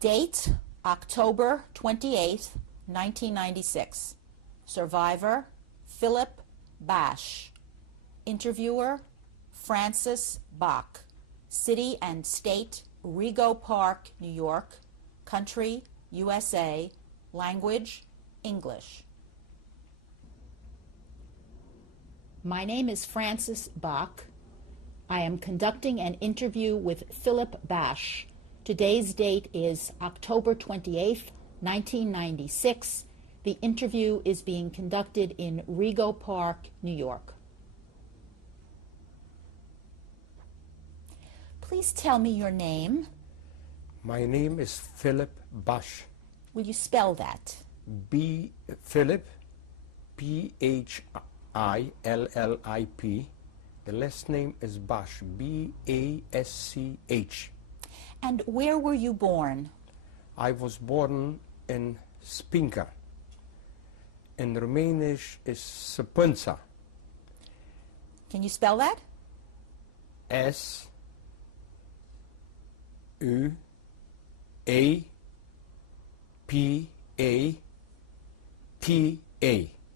Date, October 28th, 1996. Survivor, Phillip Basch. Interviewer, Francis Bach. City and state, Rego Park, New York. Country, USA. Language, English. My name is Francis Bach. I am conducting an interview with Phillip Basch. Today's date is October 28th, 1996. The interview is being conducted in Rego Park, New York. Please tell me your name. My name is Phillip Basch. Will you spell that? Phillip, Phillip. The last name is Basch, Basch. And where were you born? I was born in Spinca. In Romanian is Săpânța. Can you spell that? Săpânța.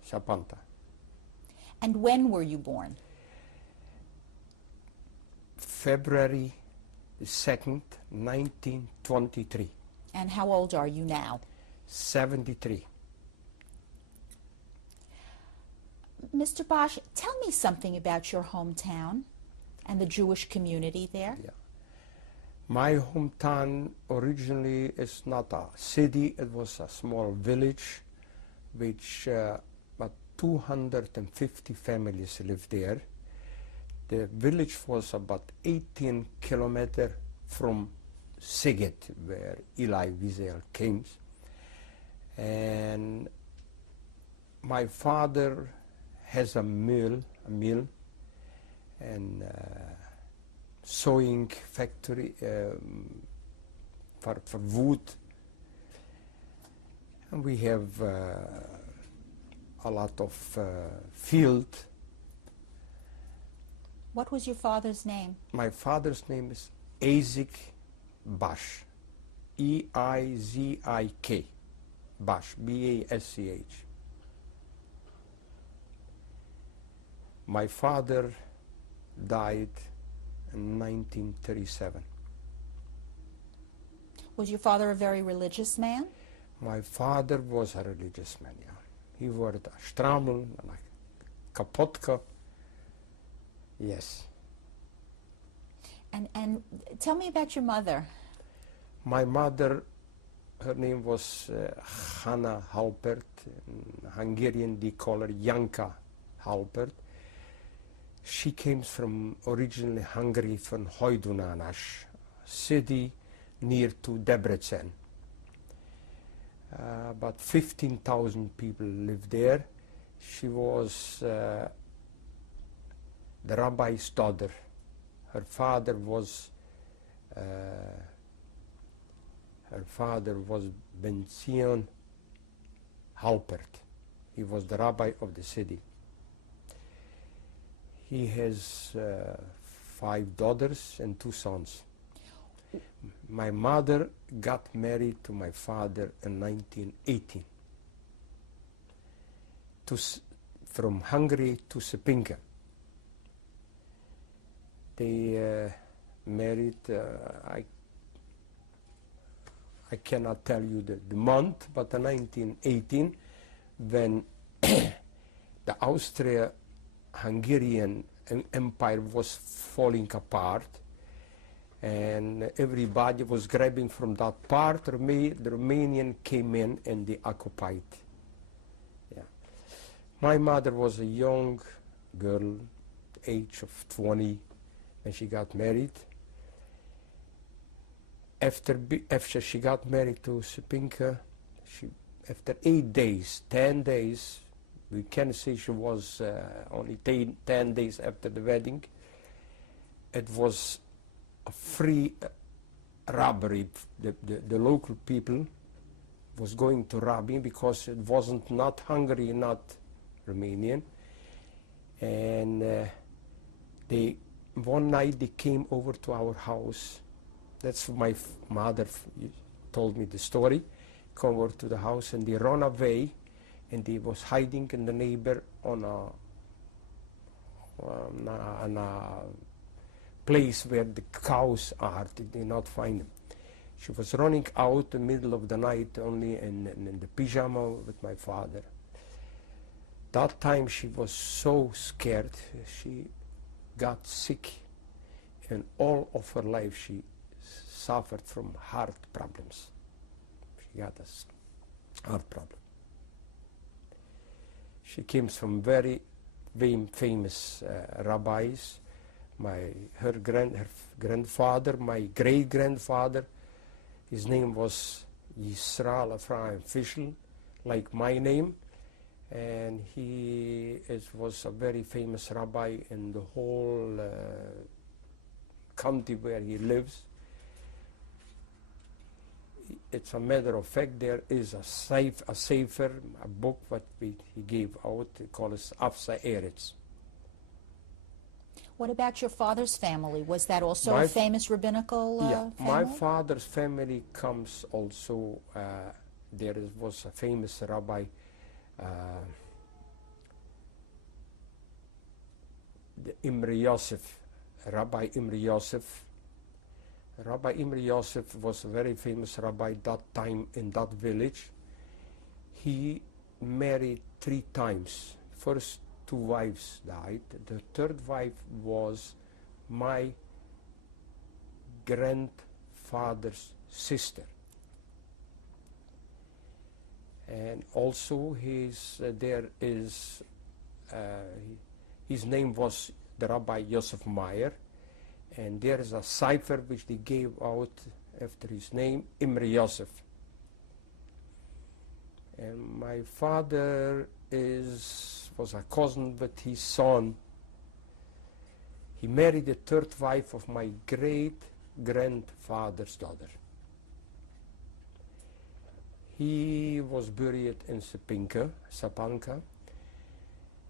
Săpânța. And when were you born? February 2nd, 1923. And how old are you now? 73. Mr. Basch, tell me something about your hometown and the Jewish community there. Yeah. My hometown originally is not a city, it was a small village which about 250 families lived there. The village was about 18 kilometers from Sighet, where Eli Wiesel came. And my father has a mill and sewing factory for wood. And we have a lot of field. What was your father's name? My father's name is Isaac Basch, E-I-Z-I-K, Basch, B-A-S-C-H. My father died in 1937. Was your father a very religious man? My father was a religious man, yeah. He wore a strammel and a kapotka. Yes. And tell me about your mother. My mother, her name was Hanna Halpert. In Hungarian they call her Janka Halpert. She came from originally Hungary, from Hajdúnánas, city near to Debrecen. About 15,000 people lived there. She was the rabbi's daughter. Her father was Ben Zion Halpert. He was the rabbi of the city. He has 5 daughters and 2 sons. My mother got married to my father in 1918 from Hungary to Săpânța. They married, I cannot tell you the month, but in 1918, when the Austria-Hungarian Empire was falling apart, and everybody was grabbing from that part, the Romanian came in and they occupied. Yeah. My mother was a young girl, age of 20, when she got married. After she got married to Săpânța, after 8 days, 10 days, we can say she was only 10 days after the wedding, it was a free robbery. The local people was going to rob him because it wasn't not Hungary, not Romanian. And one night they came over to our house. That's my mother told me the story, come over to the house, and they run away, and they was hiding in the neighbor on a place where the cows are. They did not find them. She was running out in the middle of the night only in the pyjama with my father. That time she was so scared. She got sick, and all of her life she suffered from heart problems. She got a heart problem. She came from very famous rabbis. Her grandfather, my great-grandfather, his name was Yisrael Ephraim Fischl, like my name, and he was a very famous rabbi in the whole county where he lives. It's a matter of fact, there is a sefer, a book that he gave out, he called it Afsa Eretz. What about your father's family? Was that also a famous rabbinical family? My father's family comes also, was a famous rabbi, Imre Yosef, Rabbi Imre Yosef. Rabbi Imre Yosef was a very famous rabbi that time in that village. He married 3 times. First 2 wives died. The 3rd wife was my grandfather's sister. And also his name was the Rabbi Yosef Meyer. And there is a cipher which they gave out after his name, Imre Yosef. And my father was a cousin with his son. He married the 3rd wife of my great-grandfather's daughter. He was buried in Sapanka,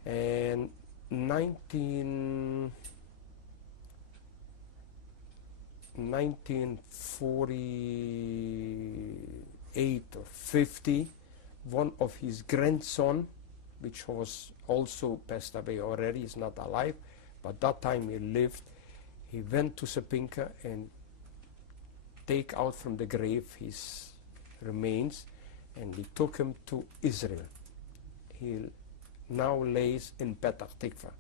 and 1948 or 50, one of his grandson, which was also passed away already, is not alive, but that time he lived, he went to Sapinka and take out from the grave his remains, and he took him to Israel. He now lays in Petach Tikva.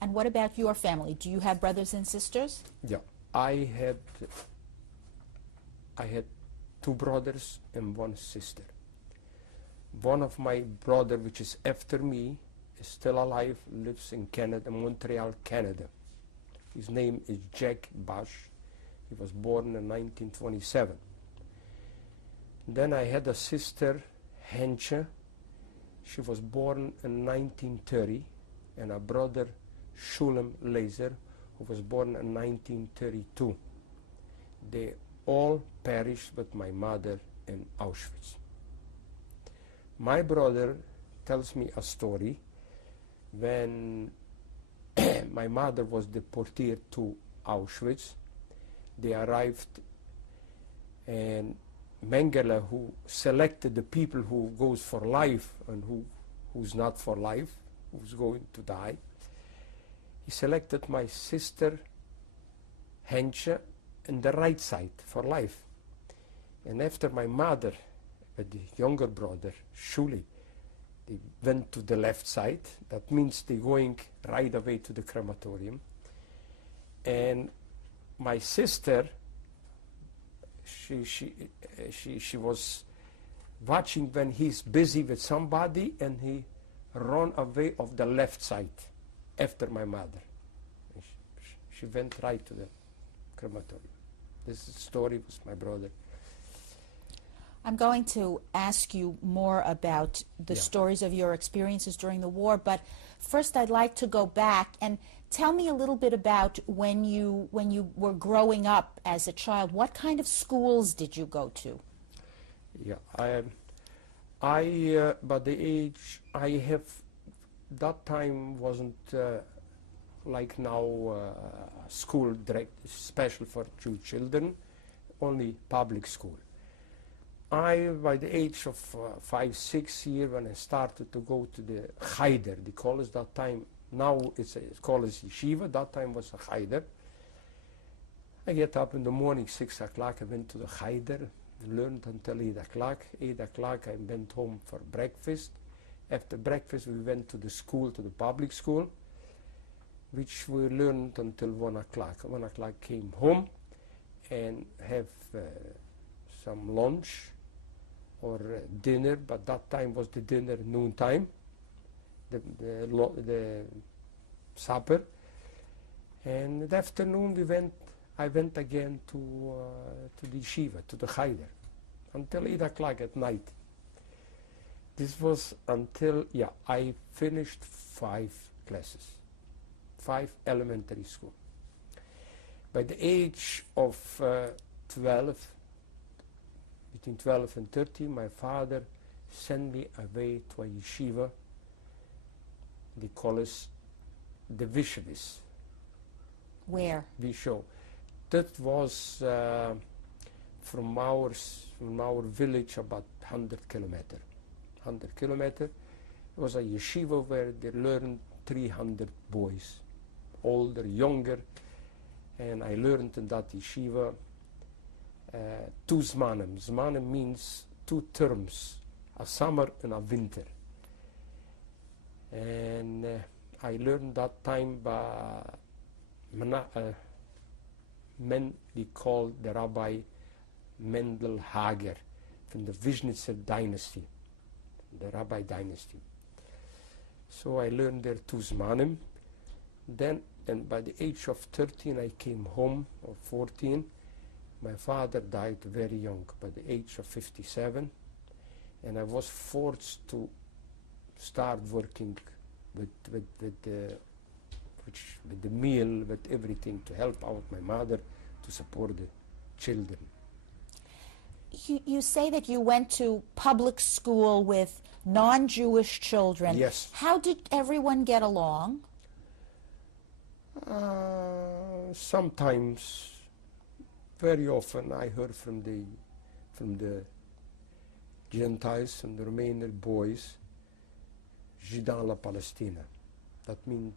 And what about your family? Do you have brothers and sisters? Yeah, I had 2 brothers and 1 sister. One of my brother, which is after me, is still alive, lives in Canada, Montreal, Canada. His name is Jack Basch. He was born in 1927. Then I had a sister, Hensche. She was born in 1930, and a brother, Shulem Laser, who was born in 1932. They all perished with my mother in Auschwitz. My brother tells me a story when my mother was deported to Auschwitz. They arrived, and Mengele, who selected the people who goes for life and who's not for life, who's going to die, he selected my sister Hensche in the right side for life. And after my mother, with the younger brother, Shuli, they went to the left side. That means they're going right away to the crematorium. And my sister, she was watching when he's busy with somebody, and he ran away of the left side after my mother. She went right to the crematorium. This is the story with my brother. I'm going to ask you more about the stories of your experiences during the war, but first I'd like to go back and tell me a little bit about when you were growing up as a child. What kind of schools did you go to? Yeah, by the age I have, that time wasn't like now school direct, special for Jew children, only public school. By the age of 5, 6 years, when I started to go to the Cheder, the college that time, now it's a college yeshiva, that time was a Cheder. I get up in the morning, 6 o'clock, I went to the Cheder, learned until 8 o'clock. 8 o'clock I went home for breakfast. After breakfast we went to the school, to the public school, which we learned until 1 o'clock. 1 o'clock came home and have some lunch or dinner, but that time was the dinner noon time, the supper. And in the afternoon I went again to the yeshiva, to the Cheder, until 8 o'clock at night. This was until, I finished 5 classes, 5 elementary school. By the age of 12, between 12 and 13, my father sent me away to a yeshiva, they call us the Vishavis. Where? Visho. That was from our village about 100 kilometers. 100 kilometers. It was a yeshiva where they learned 300 boys, older, younger, and I learned in that yeshiva 2 zmanim. Zmanim means 2 terms, a summer and a winter. And I learned that time by men they called the Rabbi Mendel Hager from the Vishnitzer dynasty, the Rabbi dynasty. So I learned there 2 zmanim. Then, and by the age of 13 I came home, or 14. My father died very young, by the age of 57, and I was forced to start working with the meal, with everything, to help out my mother, to support the children. You say that you went to public school with non-Jewish children. Yes. How did everyone get along? Sometimes, very often, I heard from the Gentiles and the Romanian boys, Jidan la Palestina. That means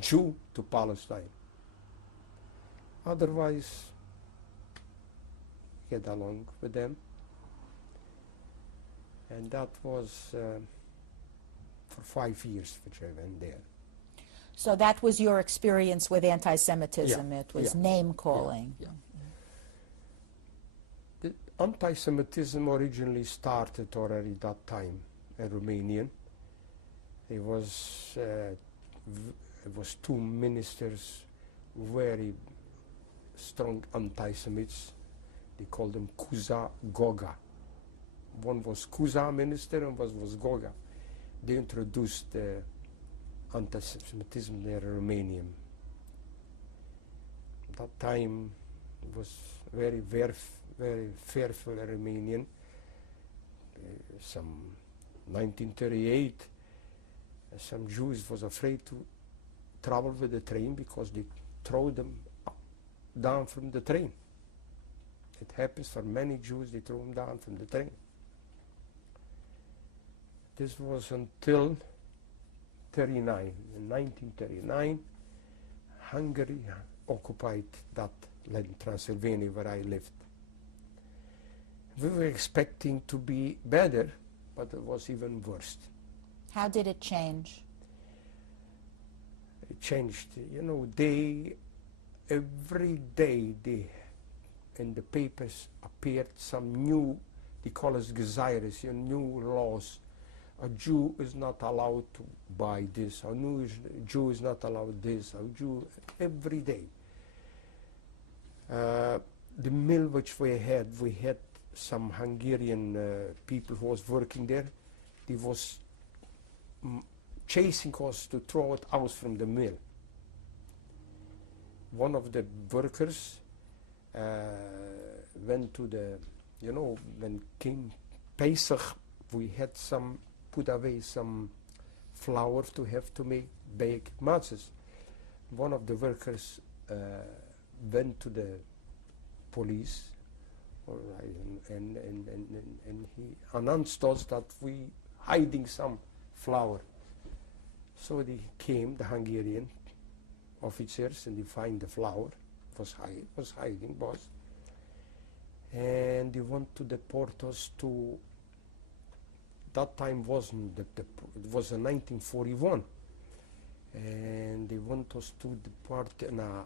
Jew to Palestine. Otherwise, get along with them. And that was for 5 years which I went there. So that was your experience with anti-Semitism. It was name-calling. Yeah. The anti-Semitism originally started already that time in Romanian. It was 2 ministers, very strong anti-Semites. They called them Cuza Goga. One was Cuza minister and one was Goga. They introduced anti-Semitism there in Romania. That time it was very fearful Romanian. Some 1938, some Jews was afraid to travel with the train because they throw them down from the train. It happens for many Jews, they throw them down from the train. This was until 39. In 1939, Hungary occupied that land, Transylvania, where I lived. We were expecting to be better, but it was even worse. How did it change? It changed. You know, every day in the papers appeared some new, they call us Geseires, new laws. A Jew is not allowed to buy this, a new Jew is not allowed this, a Jew, every day. The mill which we had some Hungarian people who was working there. They was chasing us to throw it out from the mill. One of the workers went to the, when came Pesach, we had put away some flour to have to bake matzahs. one of the workers went to the police, and he announced us that we hiding some flour. So they came, the Hungarian officers, and they find the flour was hiding, boss. And they want to deport us to. That time wasn't it was in 1941, and they want us to deport in a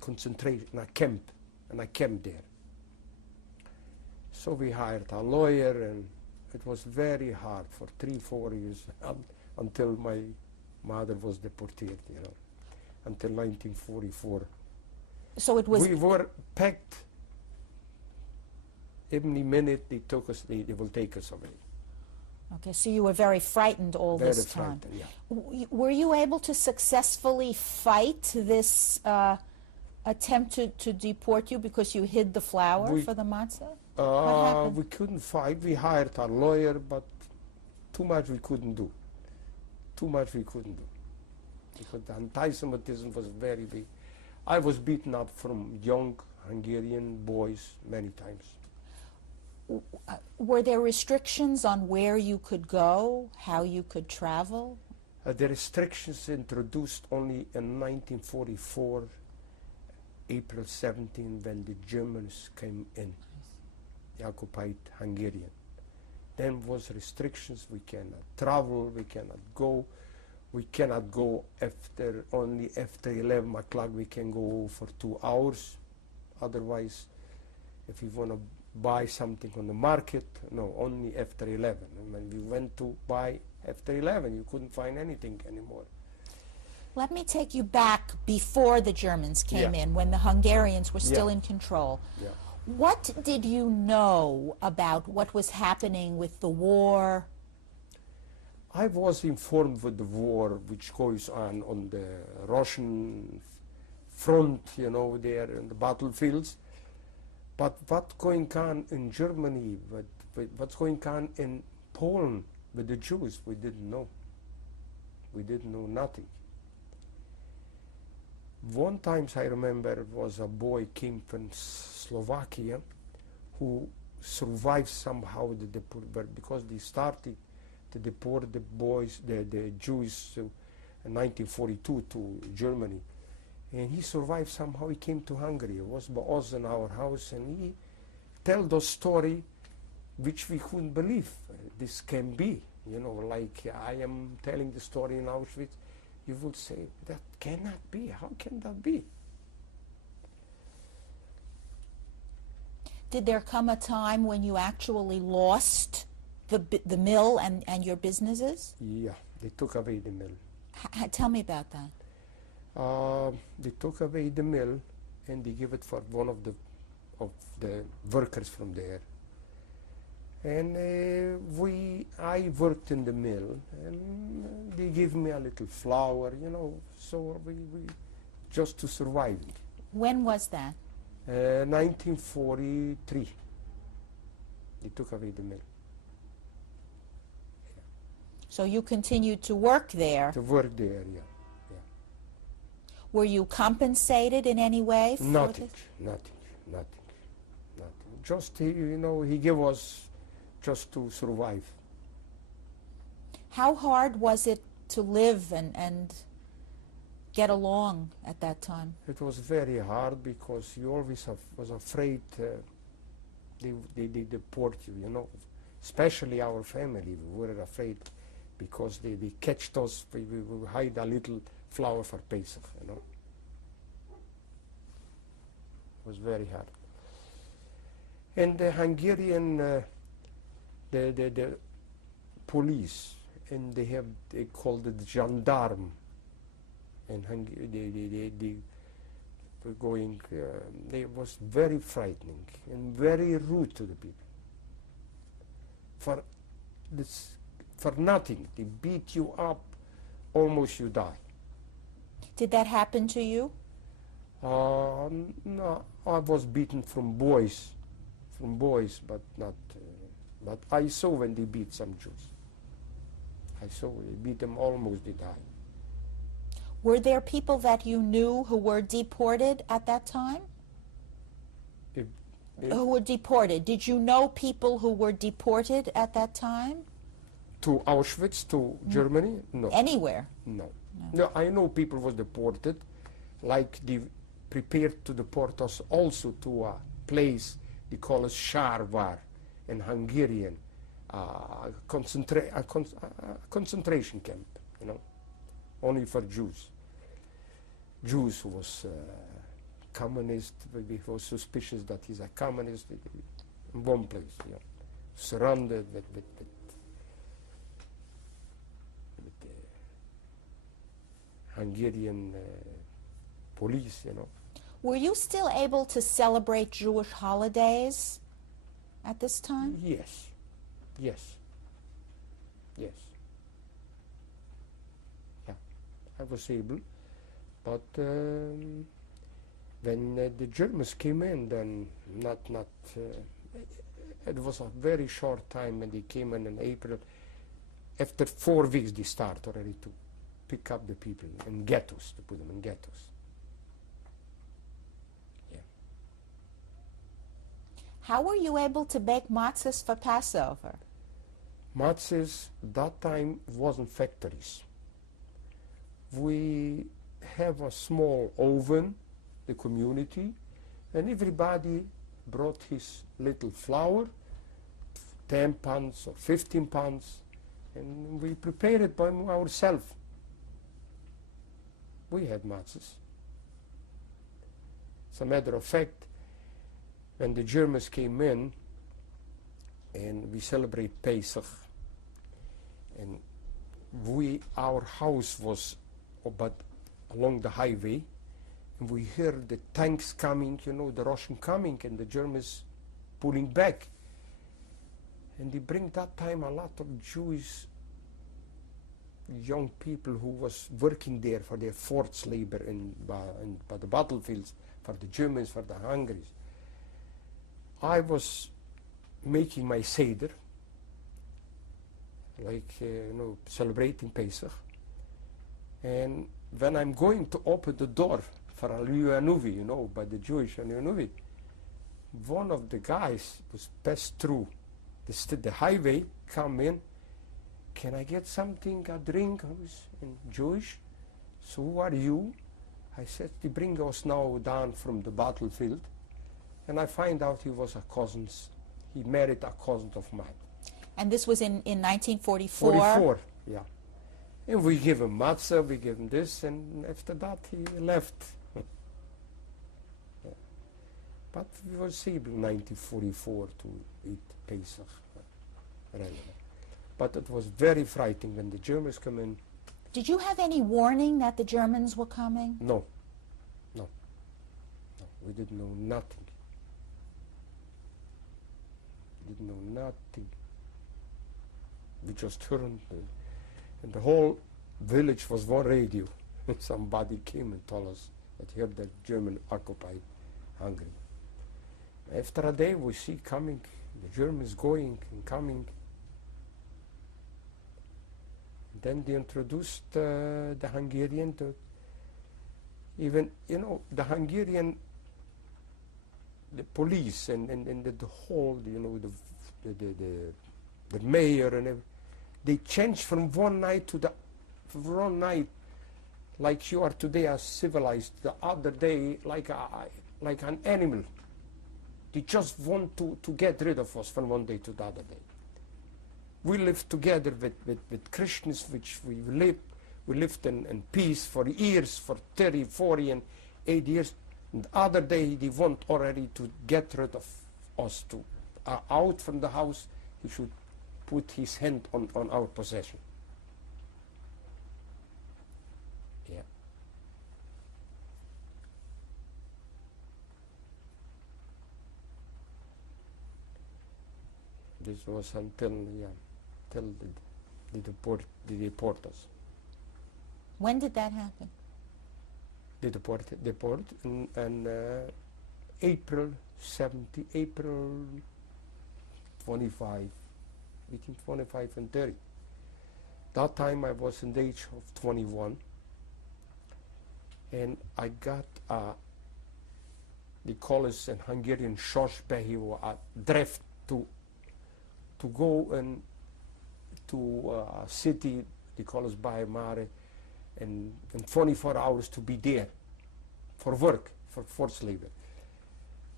concentration, in a camp there. So we hired a lawyer, and it was very hard for 3-4 years until my mother was deported, until 1944. So it was. We were packed. Every minute they took us, they will take us away. Okay, so you were very frightened all Very this time. frightened, yeah. Were you able to successfully fight this attempt to deport you because you hid the flour for the matzah? What happened? We couldn't fight. We hired a lawyer, but too much we couldn't do. Because the anti-Semitism was very big. I was beaten up from young Hungarian boys many times. Were there restrictions on where you could go, how you could travel? The restrictions introduced only in 1944, April 17, when the Germans came in, the occupied Hungarian. Then was restrictions, we cannot travel, we cannot go. We cannot go after 11 o'clock, we can go for 2 hours. Otherwise, if you want to buy something on the market, no, only after 11. And when we went to buy after 11, you couldn't find anything anymore. Let me take you back before the Germans came in, when the Hungarians were still in control. Yeah. What did you know about what was happening with the war? I was informed with the war which goes on the Russian front, there in the battlefields. But what's going on in Germany, what's going on in Poland with the Jews, we didn't know. We didn't know nothing. One time I remember it was a boy came from Slovakia who survived somehow because they started to deport the boys, the Jews in 1942 to Germany. And he survived somehow. He came to Hungary. It was by us in our house, and he told the story which we couldn't believe. This can be, like I am telling the story in Auschwitz. You would say, that cannot be. How can that be? Did there come a time when you actually lost the mill and your businesses? Yeah, they took away the mill. Tell me about that. They took away the mill, and they gave it for one of the workers from there. And I worked in the mill, and they gave me a little flour, so we just to survive. When was that? 1943. They took away the mill. Yeah. So you continued to work there? To work there, yeah. Were you compensated in any way for Nothing. this? Just, he gave us just to survive. How hard was it to live and get along at that time? It was very hard because you always was afraid they deport you, Especially our family, we were afraid because they catched us, we hide a little flour for Pesach, It was very hard. And the Hungarian, the police, and they called it gendarme, and they were going, they was very frightening and very rude to the people. For nothing, they beat you up, almost you die. Did that happen to you? No, I was beaten from boys, but not. But I saw when they beat some Jews. I saw they beat them almost they died. Were there people that you knew who were deported at that time? If, Who were deported? Did you know people who were deported at that time? to Auschwitz, to Germany? No. Anywhere? No. No, I know people was deported, like they prepared to deport us also to a place they call it Sharvar in Hungarian, concentration camp, you know, only for Jews. Jews who was communist, we was suspicious that he's a communist in one place, you know, surrounded with Hungarian police, you know. Were you still able to celebrate Jewish holidays at this time? Yes, yes, yes. Yeah, I was able, but when the Germans came in, then it was a very short time when they came in April. After 4 weeks, they start already to pick up the people in ghettos, to put them in ghettos. Yeah. How were you able to bake matzahs for Passover? Matzahs, that time wasn't factories. We have a small oven, the community, and everybody brought his little flour, 10 pounds or 15 pounds, and we prepared it by ourselves. We had matzahs. As a matter of fact, when the Germans came in, and we celebrate Pesach, and our house was but along the highway, and we heard the tanks coming, you know, the Russian coming, and the Germans pulling back. And they bring that time a lot of Jewish young people who was working there for their forced labor by the battlefields, for the Germans, for the Hungaries. I was making my Seder, like, you know, celebrating Pesach. And when I'm going to open the door for a Hanuvi, you know, by the Jewish Hanuvi, one of the guys was passed through the highway, come in, can I get something, a drink? I was in Jewish. So who are you? I said, they bring us now down from the battlefield. And I find out he was a cousin. He married a cousin of mine. And this was in 1944? 44, yeah. And we give him matzah, we give him this, and after that he left. Yeah. But we was able in 1944 to eat Pesach. Regular. But it was very frightening when the Germans come in. Did you have any warning that the Germans were coming? No. No. No. We didn't know nothing. Didn't know nothing. We just heard, and the whole village was one radio. Somebody came and told us that here the German occupied Hungary. After a day we see coming, the Germans going and coming. Then they introduced the Hungarian to even, you know, the Hungarian, the police and the whole, you know, the mayor and everything, they changed from one night to the one night, like you are today as civilized, the other day like an animal. They just want to get rid of us from one day to the other day. We lived together with Christians, which we lived in peace for years, for 30, 40, and 80 years. And the other day they want already to get rid of us, to out from the house. He should put his hand on our possession. Yeah. This was until they deport us. When did that happen? They deport in April 25, between 25 and 30. That time I was in the age of 21, and I got they call us in Hungarian sorsbehi, a draft to go and to a city, they call us by Mare, and in 24 hours to be there for work, for forced labor.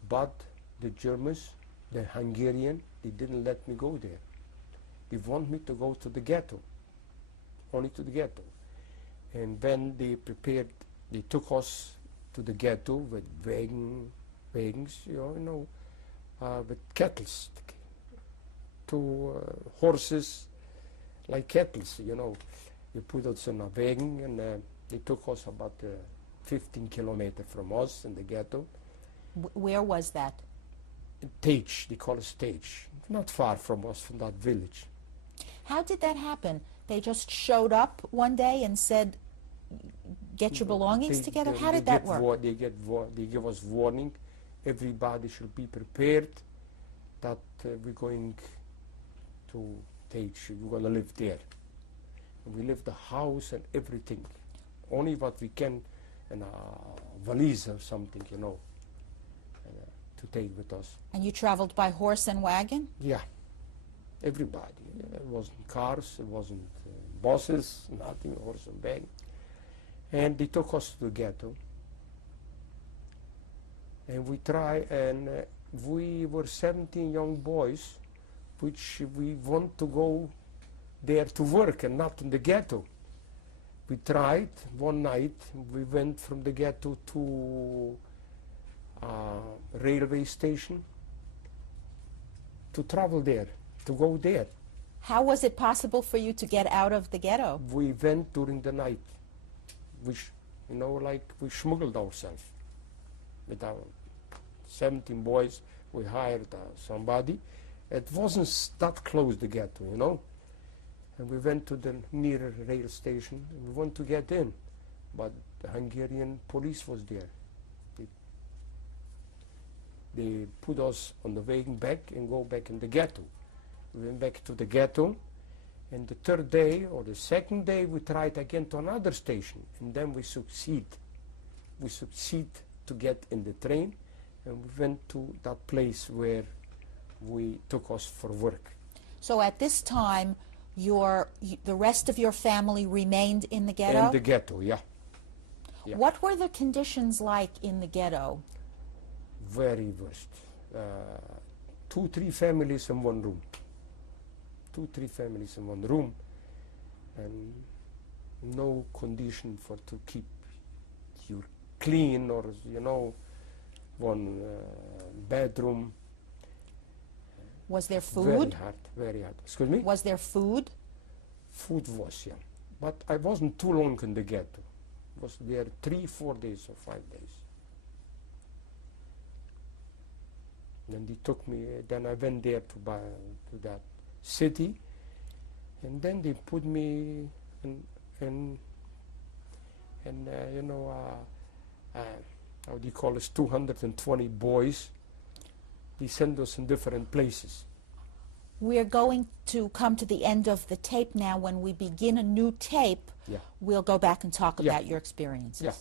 But the Germans, the Hungarian, they didn't let me go there. They want me to go to the ghetto, only to the ghetto. And when they prepared, they took us to the ghetto with wagons, with kettles, horses like kettles, You put us in a wagon, and they took us about 15 kilometers from us in the ghetto. Where was that? Tage, they call it Tage, not far from us, from that village. How did that happen? They just showed up one day and said, get your belongings together? How did that work? They give us warning. Everybody should be prepared that we're going to Tage, we're going to live there. And we left the house and everything, only what we can in a valise or something, to take with us. And you traveled by horse and wagon? Yeah, everybody. It wasn't cars, it wasn't buses, nothing, horse and wagon. And they took us to the ghetto. And we tried, and we were 17 young boys, which we want to go there to work and not in the ghetto. We tried one night, we went from the ghetto to a railway station to travel there, to go there. How was it possible for you to get out of the ghetto? We went during the night. We smuggled ourselves. With our 17 boys, we hired somebody. It wasn't that close, the ghetto, And we went to the nearer rail station, and we wanted to get in. But the Hungarian police was there. They put us on the wagon back and go back in the ghetto. We went back to the ghetto, and the third day or the second day we tried again to another station, and then we succeed. We succeed to get in the train, and we went to that place where we took us for work. So at this time, the rest of your family remained in the ghetto? In the ghetto, yeah. What were the conditions like in the ghetto? Very worst. 2-3 families in one room. 2-3 families in one room, and no condition to keep you clean, or one bedroom. Was there food? Very hard, very hard. Excuse me? Was there food? Food was, yeah. But I wasn't too long in the ghetto. I was there 3-4 days or 5 days. And they took me, then I went there to that city, and then they put me in how do you call it, 220 boys. They send us in different places. We're going to come to the end of the tape now. When we begin a new tape, we'll go back and talk about your experiences. Yeah.